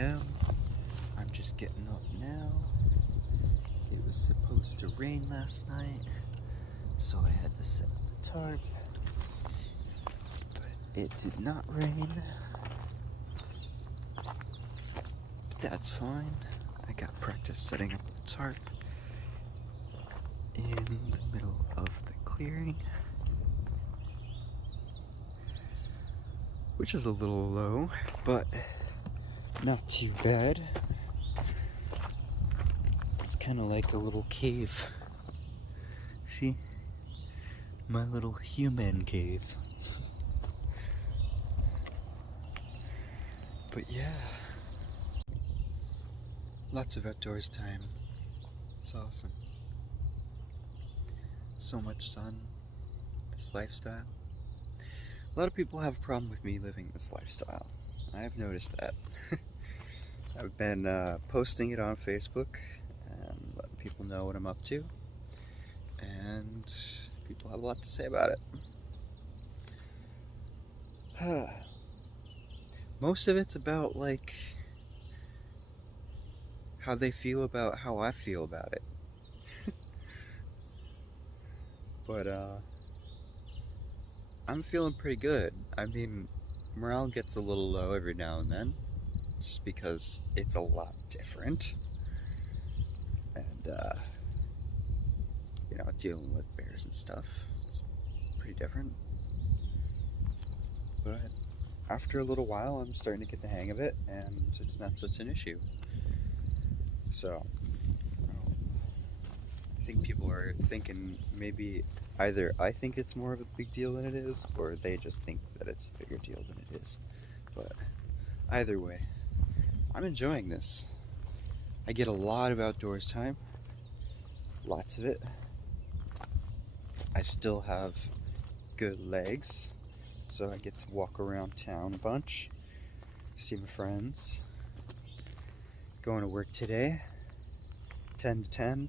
a.m. I'm just getting up now. It was supposed to rain last night, so I had to set up the tarp. But it did not rain. That's fine. I got practice setting up the tarp in the middle of the clearing, which is a little low, but not too bad. It's kind of like a little cave. See? My little human cave. But yeah, lots of outdoors time. It's awesome. So much sun, this lifestyle. A lot of people have a problem with me living this lifestyle. I have noticed that. I've been posting it on Facebook and letting people know what I'm up to, and people have a lot to say about it. Most of it's about like how they feel about how I feel about it. But I'm feeling pretty good. I mean, morale gets a little low every now and then, just because it's a lot different. And you know, dealing with bears and stuff, it's pretty different. But after a little while, I'm starting to get the hang of it, and it's not such an issue. So, I think people are thinking maybe either I think it's more of a big deal than it is, or they just think that it's a bigger deal than it is. But either way, I'm enjoying this. I get a lot of outdoors time, lots of it. I still have good legs, so I get to walk around town a bunch, see my friends. Going to work today, 10 to 10,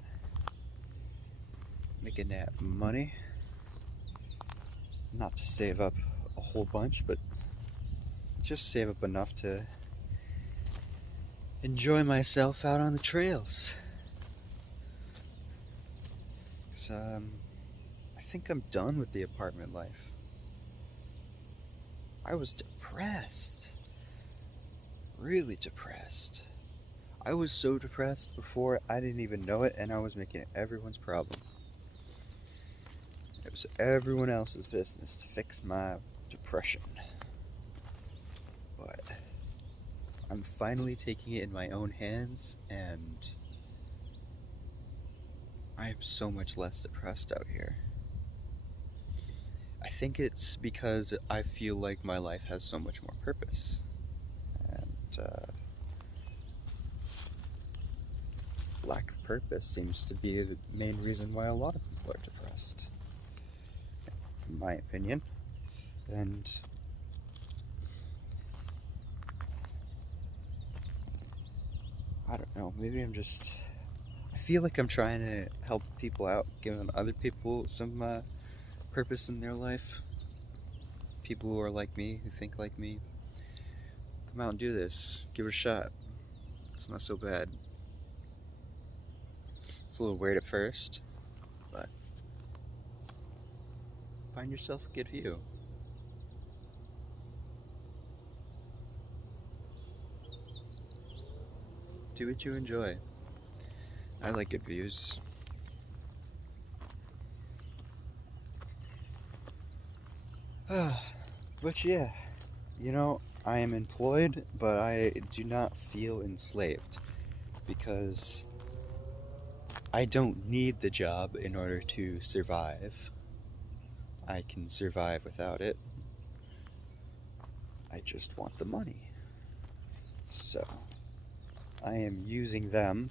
making that money. Not to save up a whole bunch, but just save up enough to enjoy myself out on the trails. 'Cause, I think I'm done with the apartment life. I was depressed. Really depressed. I was so depressed before I didn't even know it, and I was making it everyone's problem. It was everyone else's business to fix my depression. But I'm finally taking it in my own hands, and I am so much less depressed out here. I think it's because I feel like my life has so much more purpose. And lack of purpose seems to be the main reason why a lot of people are depressed, in my opinion. And I don't know, maybe I feel like I'm trying to help people out, giving other people some purpose in their life. People who are like me, who think like me. Come out and do this. Give it a shot. It's not so bad. It's a little weird at first, but find yourself a good view. Do what you enjoy. I like good views. But yeah, you know, I am employed, but I do not feel enslaved, because I don't need the job in order to survive. I can survive without it. I just want the money. So, I am using them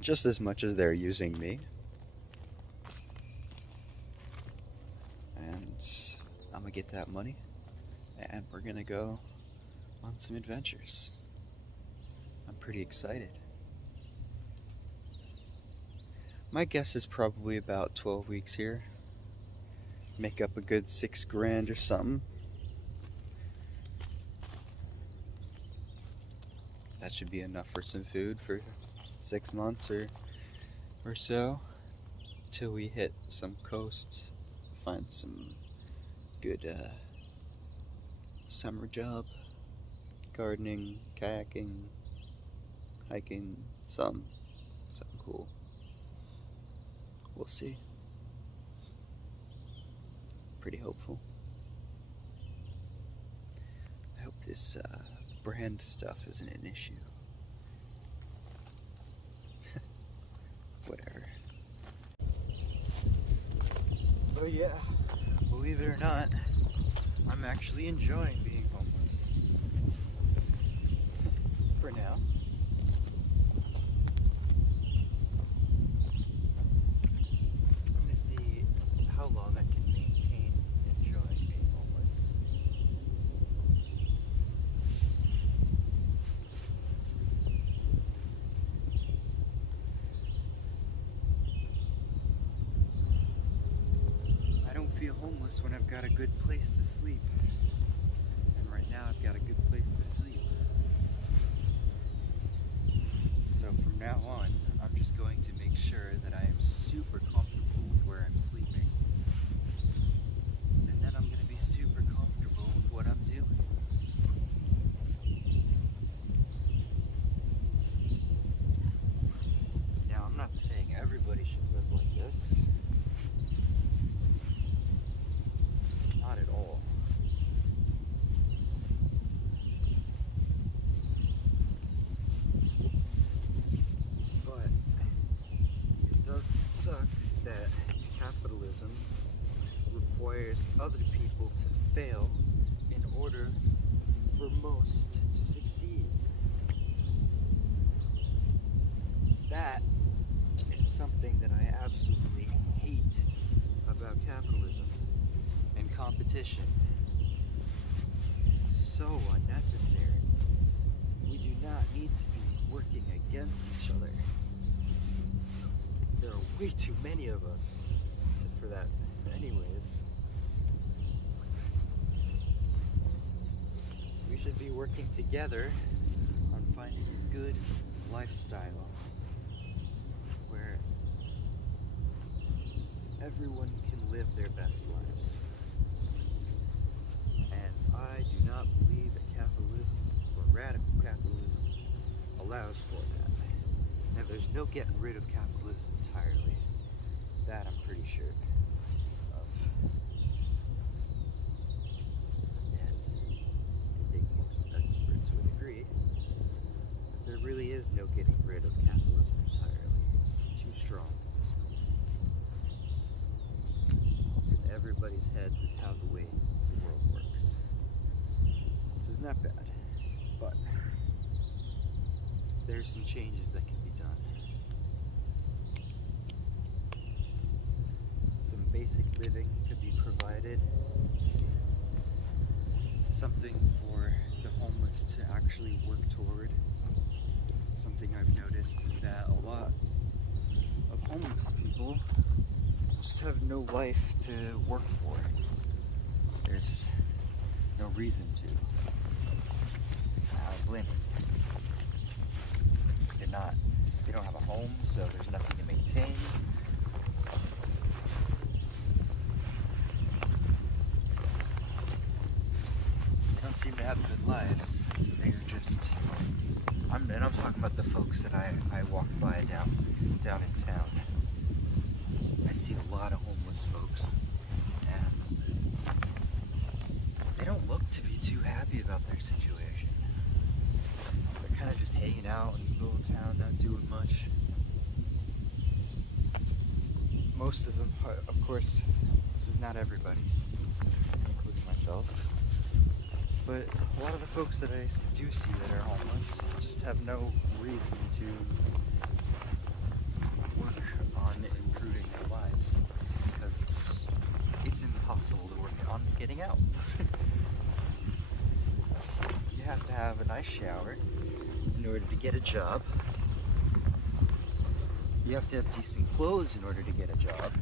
just as much as they're using me. And I'm gonna get that money, and we're gonna go on some adventures. I'm pretty excited. My guess is probably about 12 weeks here. Make up a good $6 grand or something. that should be enough for some food for 6 months or so, till we hit some coast, find some good summer job, gardening, kayaking, hiking, something cool. We'll see. Pretty hopeful. I hope this brand stuff isn't an issue. Whatever. But yeah, believe it or not, I'm actually enjoying being homeless. For now. I'm gonna see how long I can maintain enjoying being homeless. I don't feel homeless when I've got a good place to sleep. And right now I've got a good place to sleep. So from now on, I'm just going to make sure that I am super comfortable with where I'm sleeping. And then I'm going to be super comfortable with what I'm doing. Now, I'm not saying everybody should live like this. Not at all. But it does suck that capitalism requires other people to fail in order for most to succeed. That is something that I absolutely hate about capitalism and competition. It's so unnecessary. We do not need to be working against each other. There are way too many of us for that anyways. We should be working together on finding a good lifestyle where everyone can live their best lives. And I do not believe that capitalism, or radical capitalism, allows for that. Now, there's no getting rid of capitalism entirely. That I'm pretty sure of. And I think most experts would agree that there really is no getting rid of capitalism entirely. It's too strong at this point. It's in everybody's heads is how the way the world works. Which is not bad, but there's some changes that can be done. Some basic living could be provided. Something for the homeless to actually work toward. Something I've noticed is that a lot of homeless people just have no life to work for. There's no reason to. I don't blame them. They don't have a home, so there's nothing to maintain. They don't seem to have good lives. So they're just, I'm talking about the folks that I walk by down in town. I see a lot of homeless folks, and they don't look to be too happy about their situation. They're kind of just hanging out in the middle of town, not doing much. Most of them, of course, this is not everybody, including myself, but a lot of the folks that I do see that are homeless just have no reason to work on improving their lives, because it's impossible to work on getting out. You have to have a nice shower in order to get a job. You have to have decent clothes in order to get a job.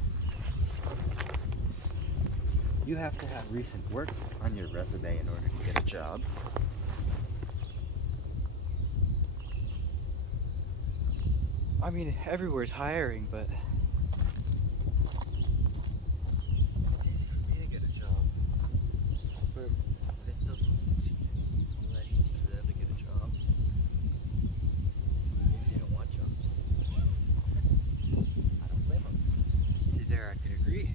You have to have recent work on your resume in order to get a job. I mean, everywhere's hiring, but it's easy for me to get a job. But it doesn't seem all that easy for them to get a job. Maybe they don't want jobs. I don't blame them. See, there I can agree.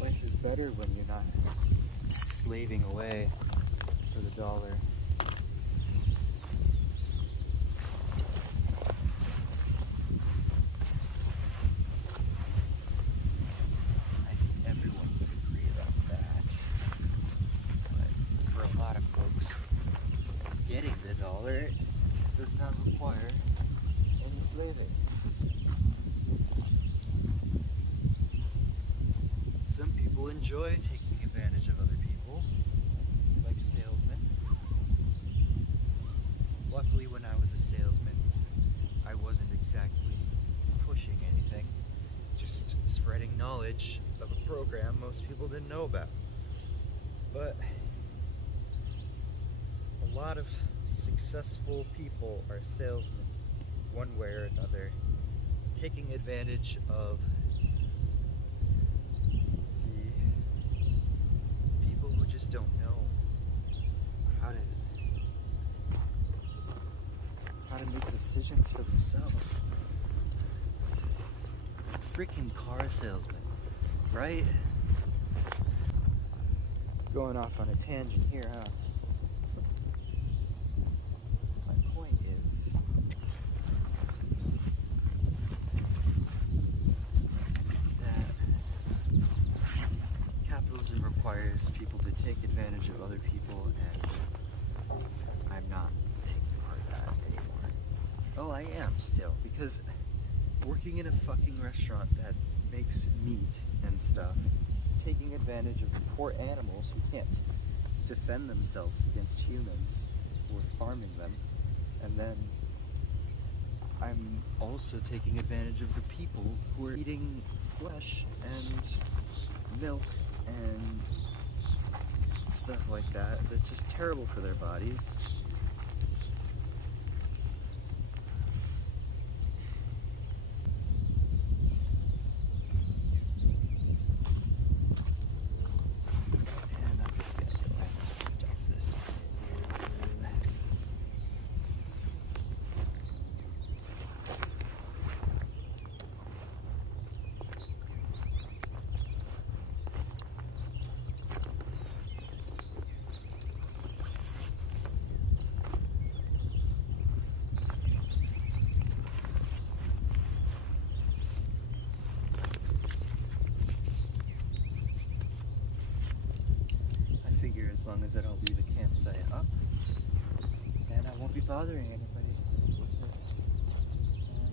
Life is better when you're not slaving away for the dollar. I think everyone would agree about that. But for a lot of folks, getting the dollar does not require any slaving. Some people enjoy taking advantage of other people, like salesmen. Luckily, when I was a salesman, I wasn't exactly pushing anything, just spreading knowledge of a program most people didn't know about. But a lot of successful people are salesmen, one way or another, taking advantage of who just don't know how to make decisions for themselves. Freaking car salesman, right? Going off on a tangent here, huh? My point is that capitalism requires people to take advantage of other people, and I'm not taking part of that anymore. Oh, I am still, because working in a fucking restaurant that makes meat and stuff, taking advantage of poor animals who can't defend themselves against humans or farming them, and then I'm also taking advantage of the people who are eating flesh and milk and stuff like that that's just terrible for their bodies. And I'm just gonna go ahead and stuff this in here. As long as I don't leave the campsite up, then I won't be bothering anybody with it. And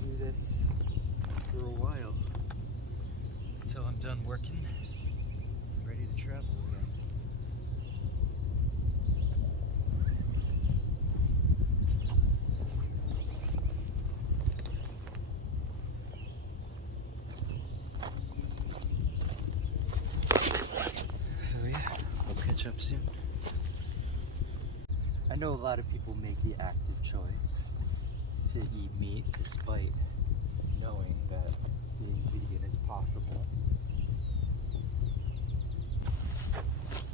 we'll do this for a while until I'm done working, ready to travel again. Catch up soon. I know a lot of people make the active choice to eat meat despite knowing that being vegan is possible.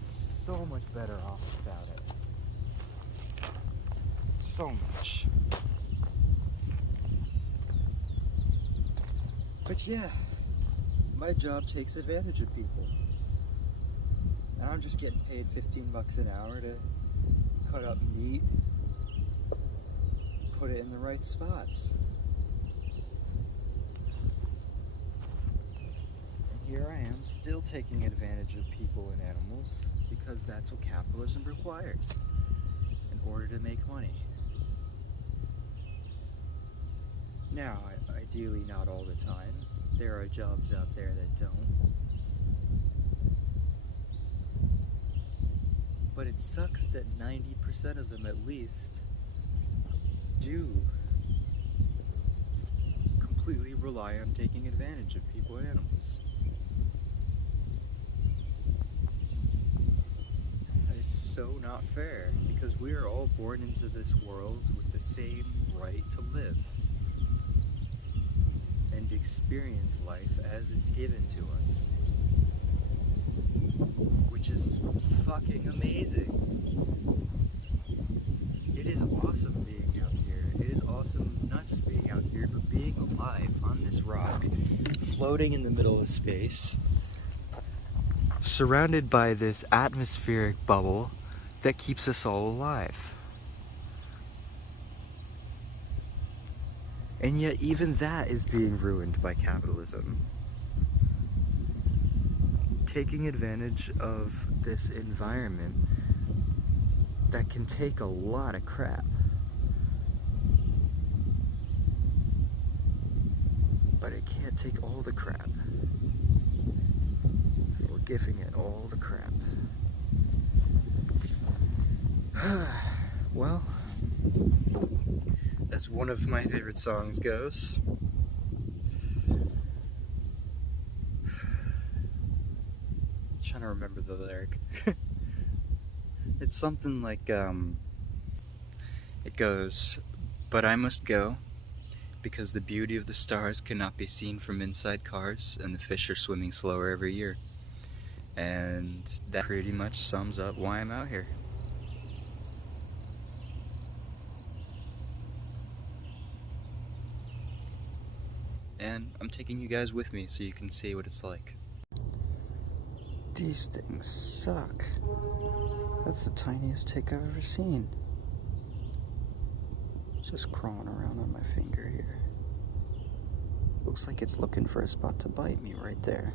So much better off without it. So much. But yeah, my job takes advantage of people. And I'm just getting paid $15 an hour to cut up meat, put it in the right spots. And here I am, still taking advantage of people and animals, because that's what capitalism requires in order to make money. Now, ideally not all the time. There are jobs out there that don't. But it sucks that 90% of them at least do completely rely on taking advantage of people and animals. It's so not fair, because we are all born into this world with the same right to live and experience life as it's given to us, which is fucking amazing. It is awesome being out here. It is awesome not just being out here, but being alive on this rock, floating in the middle of space, surrounded by this atmospheric bubble that keeps us all alive. And yet even that is being ruined by capitalism. Taking advantage of this environment that can take a lot of crap. But it can't take all the crap. We're giving it all the crap. Well, as one of my favorite songs goes, trying to remember the lyric. It's something like, it goes, "But I must go, because the beauty of the stars cannot be seen from inside cars, and the fish are swimming slower every year." And that pretty much sums up why I'm out here. And I'm taking you guys with me so you can see what it's like. These things suck. That's the tiniest tick I've ever seen. Just crawling around on my finger here. Looks like it's looking for a spot to bite me right there.